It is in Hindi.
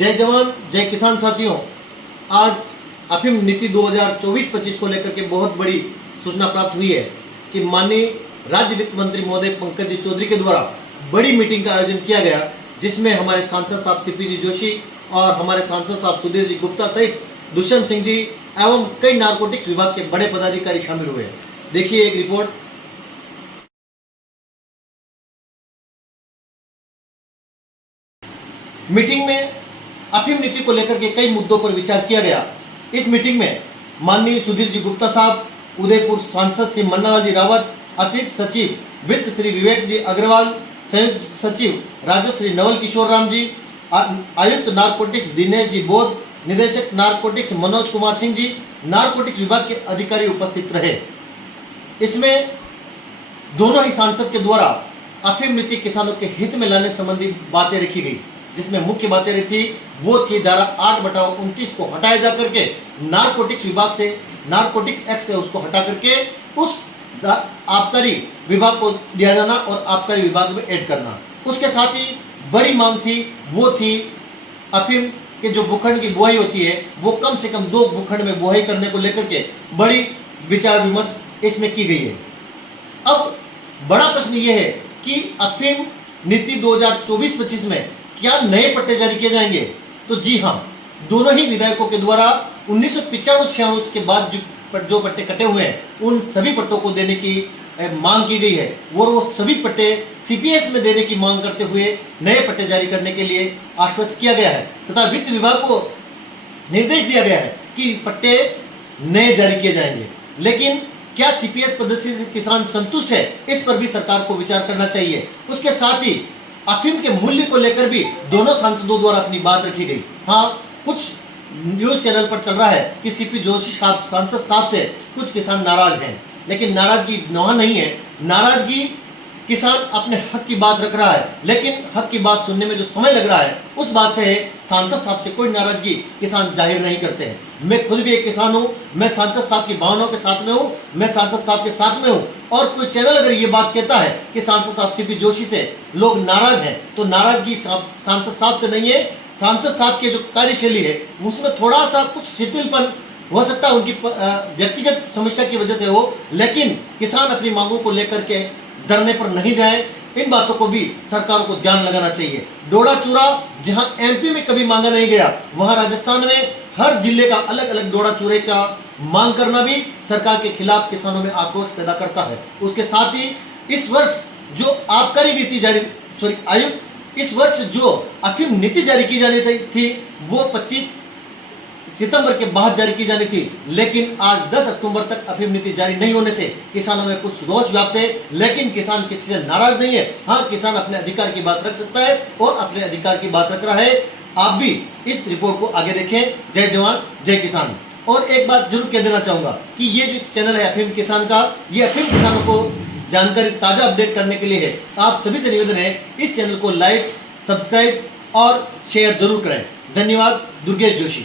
जय जवान जय किसान साथियों, आज अफीम नीति 2024-25 को लेकर के बहुत बड़ी सूचना प्राप्त हुई है कि माननीय राज्य वित्त मंत्री महोदय पंकज जी चौधरी के द्वारा बड़ी मीटिंग का आयोजन किया गया, जिसमें हमारे सांसद साहब सीपी जी जोशी और हमारे सांसद साहब सुधीर जी गुप्ता सहित दुष्यंत सिंह जी एवं कई नारकोटिक्स विभाग के बड़े पदाधिकारी शामिल हुए। देखिए एक रिपोर्ट। मीटिंग में अफीम नीति को लेकर के कई मुद्दों पर विचार किया गया। इस मीटिंग में माननीय सुधीर जी गुप्ता साहब, उदयपुर सांसद श्री मन्नालाल जी रावत, अतिरिक्त सचिव वित्त श्री विवेक जी अग्रवाल, संयुक्त सचिव राजस्व श्री नवल किशोर राम जी, आयुक्त नारकोटिक्स दिनेश जी बोध, निदेशक नारकोटिक्स मनोज कुमार सिंह जी, नारकोटिक्स विभाग के अधिकारी उपस्थित रहे। इसमें दोनों ही सांसद के द्वारा अफीम नीति किसानों के हित में लाने संबंधी बातें रखी गई, जिसमें मुख्य बातें रही वो थी धारा 8/29 को हटाया जा करके नारकोटिक्स विभाग से, नारकोटिक्स एक्ट से उसको हटा करके उस आबकारी विभाग को दिया जाना और आबकारी विभाग में ऐड करना। उसके साथ ही बड़ी मांग थी वो थी अफीम के जो भूखंड की बुआई होती है वो कम से कम 2 भूखंड में बुआई करने को लेकर के बड़ी विचार विमर्श इसमें की गई है। अब बड़ा प्रश्न ये है कि अफीम नीति 2024-25 में क्या नए पट्टे जारी किए जाएंगे? तो जी हाँ, दोनों ही विधायकों के द्वारा 1995-96 के बाद जो पट्टे कटे हुए हैं उन सभी पट्टों को देने की मांग की गई है और वो सभी पट्टे सीपीएस में देने की मांग करते हुए नए पट्टे जारी करने के लिए आश्वस्त किया गया है तथा वित्त विभाग को निर्देश दिया गया है कि पट्टे नए जारी किए जाएंगे। लेकिन क्या सीपीएस पद्धति से किसान संतुष्ट है? इस पर भी सरकार को विचार करना चाहिए। उसके साथ ही अफीम के मूल्य को लेकर भी दोनों सांसदों द्वारा अपनी बात रखी गई। हाँ, कुछ न्यूज चैनल पर चल रहा है कि सीपी जोशी साहब, सांसद साहब से कुछ किसान नाराज हैं, लेकिन नाराजगी वहां नहीं है। नाराजगी किसान अपने हक की बात रख रहा है, लेकिन हक की बात सुनने में जो समय लग रहा है उस बात से है। सांसद साहब से कोई नाराजगी किसान जाहिर नहीं करते हैं। मैं खुद भी एक किसान हूं, मैं सांसद साहब की भावनाओं के साथ में हूं, मैं सांसद साहब के साथ में हूं। और कोई चैनल अगर ये बात कहता है कि सांसद साहब सीपी जोशी से लोग नाराज हैं, तो नाराजगी सांसद साहब से नहीं है। सांसद साहब की जो कार्यशैली है उसमें थोड़ा सा कुछ शिथिलपन हो सकता है, उनकी व्यक्तिगत समस्या की वजह से हो, लेकिन किसान अपनी मांगों को लेकर के डरने पर नहीं जाए। इन बातों को भी सरकार को ध्यान लगाना चाहिए। डोडा चूरा जहां एमपी में कभी मांगा नहीं गया, वहां राजस्थान में हर जिले का अलग अलग डोडा चूरे का मांग करना भी सरकार के खिलाफ किसानों में आक्रोश पैदा करता है। उसके साथ ही इस वर्ष जो आबकारी नीति इस वर्ष जो अफीम नीति जारी की जानी थी वो 25 सितंबर के बाद जारी की जानी थी, लेकिन आज 10 अक्टूबर तक अफीम नीति जारी नहीं होने से किसानों में कुछ रोष व्याप्त है। लेकिन किसान किसी से नाराज नहीं है। हाँ, किसान अपने अधिकार की बात रख सकता है और अपने अधिकार की बात रख रहा है। आप भी इस रिपोर्ट को आगे देखें। जय जवान जय किसान। और एक बात जरूर कह देना चाहूंगा कि ये जो चैनल है अफीम किसान का, ये अफीम किसानों को जानकारी ताजा अपडेट करने के लिए है। आप सभी से निवेदन है इस चैनल को लाइक, सब्सक्राइब और शेयर जरूर करें। धन्यवाद। दुर्गेश जोशी।